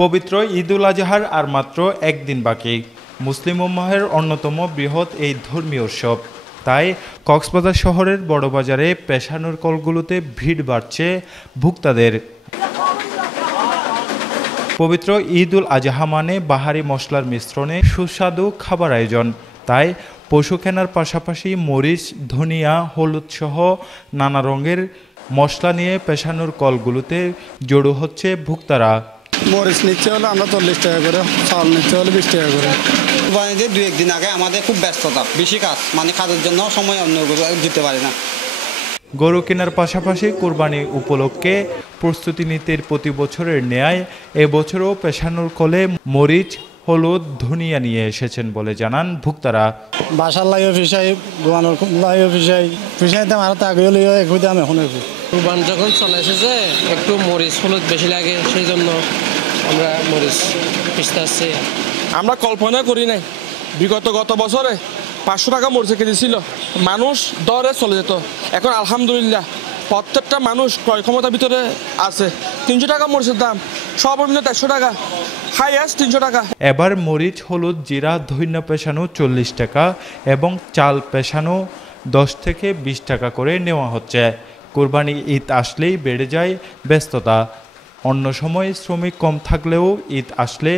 পবিত্র ঈদ উল আজহার আর মাত্র একদিন বাকি। মুসলিম উম্মাহের অন্যতম বৃহৎ এই ধর্মীয় উৎসব, তাই কক্সবাজার শহরের বড় বাজারে পেশানোর কলগুলোতে ভিড় বাড়ছে ভোক্তাদের। পবিত্র ঈদ উল আজহা মানে বাহারি মশলার মিশ্রণে সুস্বাদু খাবার আয়োজন, তাই পশু কেনার পাশাপাশি মরিচ, ধনিয়া, হলুদ সহ নানা রঙের মশলা নিয়ে পেশানোর কলগুলোতে জড়ো হচ্ছে ভোক্তারা। মরিচ নিচ্ছে হলে আমরা 40 টাকা করে, চাল নিচ্ছে হলে 20 টাকা করে। দু একদিন আগে আমাদের খুব ব্যস্ততা, বেশি কাজ, মানে কাজের জন্য সময় অন্য দিতে পারি না। গরু কেনার পাশাপাশি কোরবানি উপলক্ষে প্রস্তুতি নিতে প্রতি বছরের ন্যায় এবছরও পেশানোর কলে মরিচ, হলুদ, ধনিয়া নিয়ে এসেছেন বলে জানান ভোক্তারা। বাসার লাগে ফিসাই, দোয়ানোর লাগে ফিসাইতে আমার আগে হলে একই দাম এখন। কুরবান যখন চলে এসেছে একটু মরিচ হলুদ বেশি লাগে, সেই জন্য আমরা মরিচ পিছতে আসছি। আমরা কল্পনা করি নাই গত বছরে 500 টাকা মরিচের কেজি ছিল, মানুষ দরে চলে যেত। এখন আলহামদুলিল্লাহ প্রত্যেকটা মানুষ ক্রয় ক্ষমতার ভিতরে আছে। 300 টাকা মরিচের দাম, সর্বনিম্ন 150 টাকা, হাইয়েস্ট 300 টাকা। এবার মরিচ, হলুদ, জিরা, ধনিয়া পেশানো 40 টাকা এবং চাল পেশানো 10 থেকে 20 টাকা করে নেওয়া হচ্ছে। কোরবানি ঈদ আসলেই বেড়ে যায় ব্যস্ততা। অন্য সময় শ্রমিক কম থাকলেও ঈদ আসলে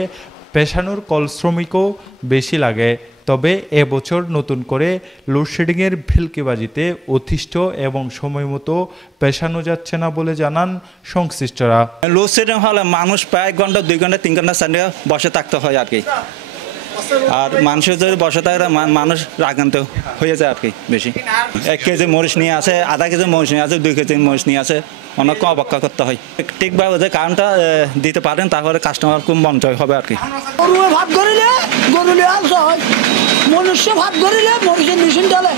পেশানোর কল শ্রমিকও বেশি লাগে। তবে এবছর নতুন করে লোডশেডিংয়ের ভেলকিবাজিতে অতিষ্ঠ এবং সময়মতো পেশানো যাচ্ছে না বলে জানান সংশ্লিষ্টরা। লোডশেডিং হলে মানুষ প্রায় 1 ঘন্টা, 2 ঘন্টা, 3 ঘন্টা স্থানে বসে থাকতে হয় আর কি। আর মানুষের যদি বসে থাকে মানুষ রাগান্ত হয়ে যায় আর কি বেশি। 1 কেজি মরিচ নিয়ে আসে, আধা কেজি মরিচ নিয়ে আসে, 2 কেজি মরিচ নিয়ে আসে, অনেক অপেক্ষা করতে হয়। ঠিকভাবে যে কারণটা দিতে পারেন তাহলে কাস্টমার খুব মঞ্জয় হবে আর কি। ভাত করিলে গরুলে হয়, মনুষ্য ভাত করিলে মরিচের মেশিন চলে।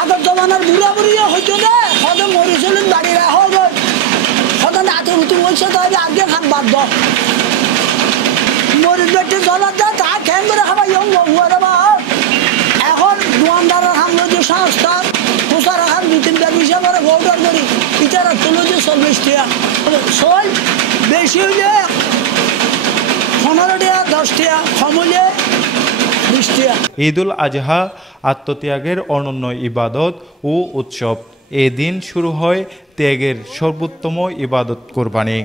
আগের জমানার বুড়া বুড়িয়া হইতো না, হয়তো মরিচ হলে দাঁড়িয়ে রাখা হবে, হয়তো নাতে হুতু বলছে তো আগে খান বাদ দাও। মরিচ বেটে জলার দেয় তা খেন করে খাবার এখন দোয়ানদারের সামনে যে সংস্থা খুচা রাখার 2-3 টা বিষয় করে ভোটার করি ইটারা তুলো যে 40 টাকা, সল বেশি হইলে 15 টাকা, 10 টাকা, কম হইলে 20 টাকা। ঈদ উল আজহা আত্মত্যাগের অনন্য ইবাদত ও উৎসব। এ দিন শুরু হয় ত্যাগের সর্বোত্তম ইবাদত কোরবানি।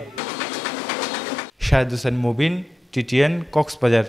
শাহেদ হোসেন মুবিন, TTN, কক্সবাজার।